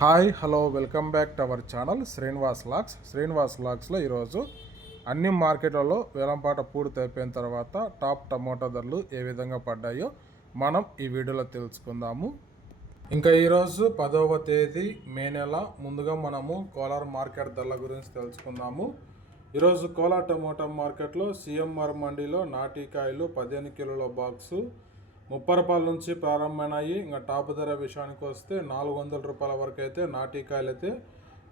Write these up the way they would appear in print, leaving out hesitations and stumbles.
Hi hello welcome back to our channel Srinivas లాక్స్లో ఈరోజు అన్ని మార్కెట్లలో వేలంపాట పూర్తి అయిపోయిన తర్వాత టాప్ టమోటా ధరలు ఏ విధంగా పడ్డాయో మనం ఈ వీడియోలో తెలుసుకుందాము. ఇంకా ఈరోజు 10వ తేదీ మే నెల. ముందుగా మనము కోలార్ మార్కెట్ ధరల గురించి తెలుసుకుందాము. ఈరోజు కోలార్ టమోటా మార్కెట్లో సిఎంఆర్ మండీలో నాటికాయలు 15 కిలోల బాక్సు 30 రూపాయల నుంచి ప్రారంభమైనాయి. ఇంకా టాప్ ధర విషయానికి వస్తే 400 రూపాయల వరకు అయితే నాటికాయలు అయితే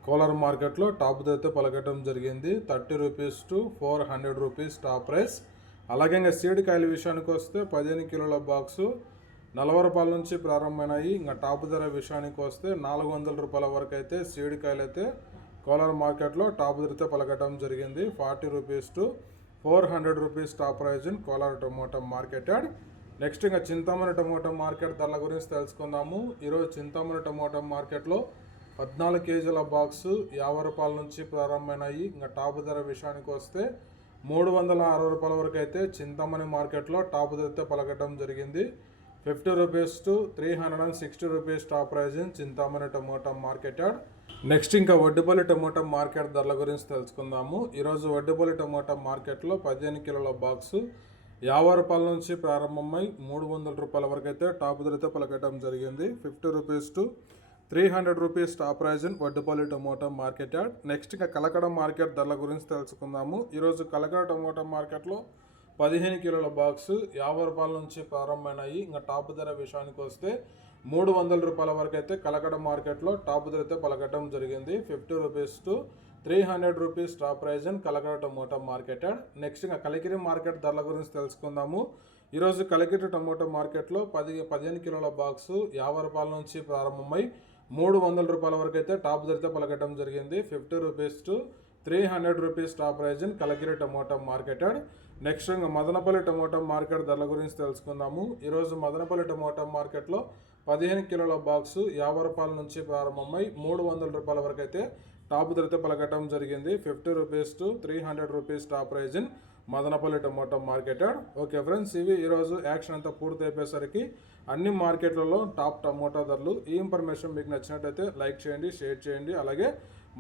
కోలార్ మార్కెట్లో టాప్ ధర అయితే పలకటం జరిగింది. 30 rupees to 400 rupees top price. అలాగే ఇంకా సీడ్ కాయల విషయానికి వస్తే 15 కిలోల బాక్సు 40 రూపాయల నుంచి ప్రారంభమైనాయి. ఇంకా టాప్ ధర విషయానికి వస్తే 400 రూపాయల వరకు అయితే సీడ్ కాయలు అయితే కోలార్ మార్కెట్లో టాప్ ధర అయితే పలకటం జరిగింది. 40 rupees to 400 rupees top price in Kolar tomato market yard. Next ఇంకా చింతామణి టమోటా మార్కెట్ ధరల గురించి తెలుసుకుందాము. ఈరోజు చింతామణి టమోటా మార్కెట్లో 14 కేజీల బాక్సు 50 రూపాయల నుంచి ప్రారంభమైనాయి. ఇంకా టాప్ ధర విషయానికి వస్తే 360 రూపాయల వరకు అయితే చింతామణి మార్కెట్లో టాప్ ధర అయితే పలకటం జరిగింది. 50 rupees to 360 rupees top price in Chintamani tomato market yard. Next ఇంకా వడ్డిపల్లి టమోటా మార్కెట్ ధరల గురించి తెలుసుకుందాము. ఈరోజు వడ్డిపల్లి టమోటా మార్కెట్లో 15 కిలోల బాక్సు 50 రూపాయల నుంచి ప్రారంభమై 300 రూపాయల వరకు అయితే టాప్ ధర అయితే పలకటం జరిగింది. 50 rupees to 300 rupees top price in Vaddipalli tomato market yard. Next ఇంకా కలకడ మార్కెట్ ధరల గురించి తెలుసుకుందాము. ఈరోజు కలకడ టమోటా మార్కెట్లో 15 కిలోల బాక్సు 50 రూపాయల నుంచి ప్రారంభమైనాయి. ఇంకా టాప్ ధర విషయానికి వస్తే 300 రూపాయల వరకు అయితే కలకడ మార్కెట్లో టాప్ ధర అయితే పలకటం జరిగింది. 50 rupees to 300 rupees top price in Kalakada tomato market yard. Next ఇంకా కలికిరి మార్కెట్ ధరల గురించి తెలుసుకుందాము. ఈరోజు కలికిరి టమోటా మార్కెట్లో 15 కిలోల బాక్సు 50 రూపాయల నుంచి ప్రారంభమై 300 రూపాయల వరకు అయితే టాప్ ధర అయితే పలకటం జరిగింది. 50 rupees to 300 rupees top price in Kalikiri tomato market yard. Next ఇంకా మదనపల్లి టమోటా మార్కెట్ ధరల గురించి తెలుసుకుందాము. ఈరోజు మదనపల్లి టమోటా మార్కెట్లో 15 కిలోల బాక్సు 50 రూపాయల నుంచి ప్రారంభమై 300 రూపాయల వరకు అయితే టాప్ ధర అయితే పలకటం జరిగింది. 50 rupees to 300 rupees top price in Madanapalle tomato market yard. Okay friends, ఇవి ఈరోజు యాక్షన్ అంతా పూర్తి అయిపోయేసరికి అన్ని మార్కెట్లలో టాప్ టమోటా ధరలు. ఈ ఇన్ఫర్మేషన్ మీకు నచ్చినట్టయితే లైక్ చేయండి, షేర్ చేయండి, అలాగే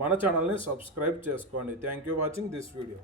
మన ఛానల్ని సబ్స్క్రైబ్ చేసుకోండి. Thank you watching this video.